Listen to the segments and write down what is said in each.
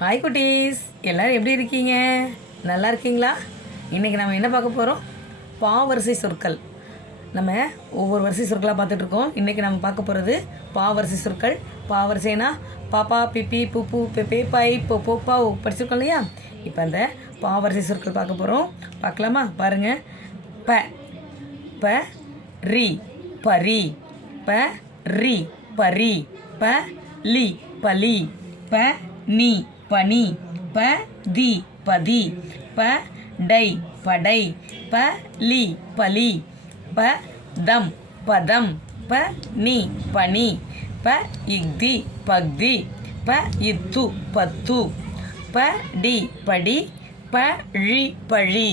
Hi குட்டீஸ். எல்லோரும் எப்படி இருக்கீங்க? நல்லா இருக்கீங்களா? இன்றைக்கி நம்ம என்ன பார்க்க போகிறோம் பாவரிசை சொற்கள். நம்ம ஒவ்வொரு வரிசை சொற்களாக பார்த்துட்ருக்கோம் இன்றைக்கி நம்ம பார்க்க போகிறது பாவரிசை சொற்கள். பாவரிசைனா பாப்பா பிப்பி புப்பு பெப்பே பாய் பொப்போ போப்பா படிச்சிருக்கோம் இல்லையா? இப்போ அந்த பாவரிசை சொற்கள் பார்க்க போகிறோம் பார்க்கலாமா? பாருங்கள் ப ப ரி பரி ப ரி பரி ப லி பலி ப நீ. பனி ப தி பதி. ப டை படை. ப லி பலி. ப தம் பதம். ப நீ பனி ப இக்தி பக்தி ப இத்து பத்து. ப டி படி. ப ழி பழி.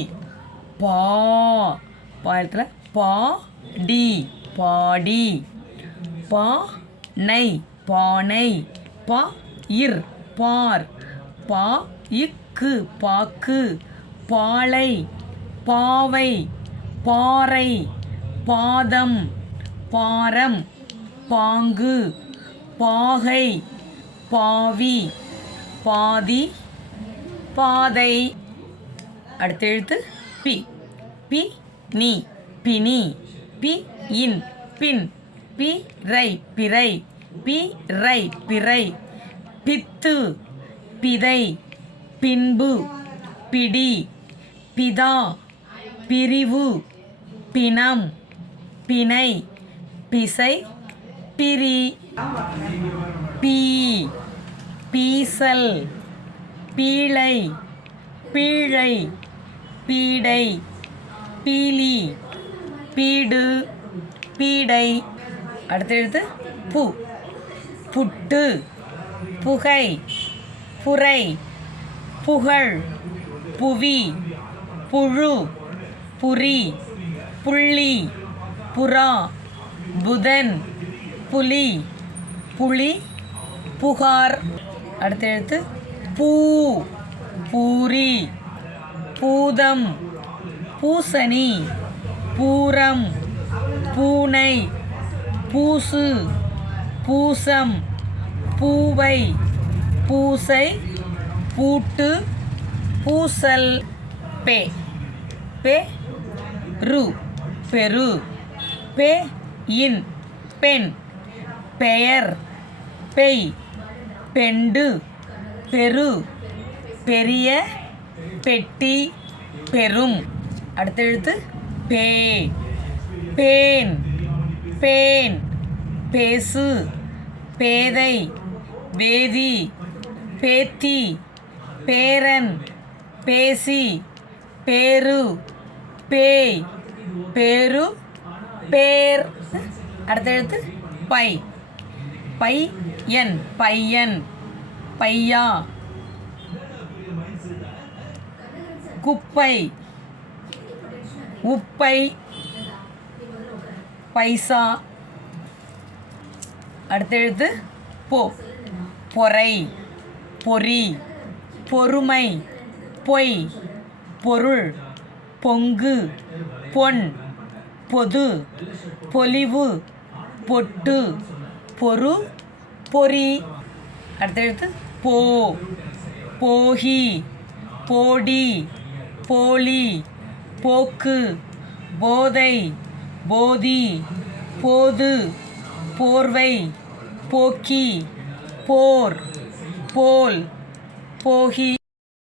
பா. பாயத்தில் பா டி பாடி. பா நை பானை. பா இர் பார். பா இக்கு பாக்கு. பாலை பாவை. பாறை பாதம். பாரம் பாங்கு. பாகை பாவி. பாதி பாதை. அடுத்த எழுத்து பி. பி நீ. பினி பி இன். பின். பி ரை. பிறை. பி ரை. பிறை. பித்து. பிதை பின்பு பிடி பிதா பிரிவு பிணம் பிணை பிசை பிரி பீ பீசல் பீழை பீழை பீடை பீலி பீடு பீடை. அடுத்த எழுத்து பு. புட்டு புகை. புரை புகழ் புவி புழு புரி புள்ளி புறா புதன் புலி புலி புகார். அடுத்த எழுத்து பூ பூரி பூதம் பூசணி பூரம் பூனை பூசு பூசம் பூவை. பூசை பூட்டு பூசல் பே. பே ரு. பெரு. பே இன். பெண். பெயர். பெய். பெண்டு. பெரு. பெரிய. பெட்டி. பெரும். அடுத்த எழுத்து பே. பேன். பேன். பேசு. பேதை. வேதி. பேத்தி பேரன் பேசி பேரு பேய் பேரு பேர். அடுத்த எழுத்து பை. என் பையன் பையா. குப்பை உப்பை பைசா. அடுத்த எழுத்து போ பொறை. பொறி பொறுமை பொய் பொருள் பொங்கு பொன் பொது பொலிவு பொட்டு பொறு பொறி. அடுத்தடுத்து போ போகி போடி போலி போக்கு போதை போதி போது போர்வை போக்கி போர். போல் போகி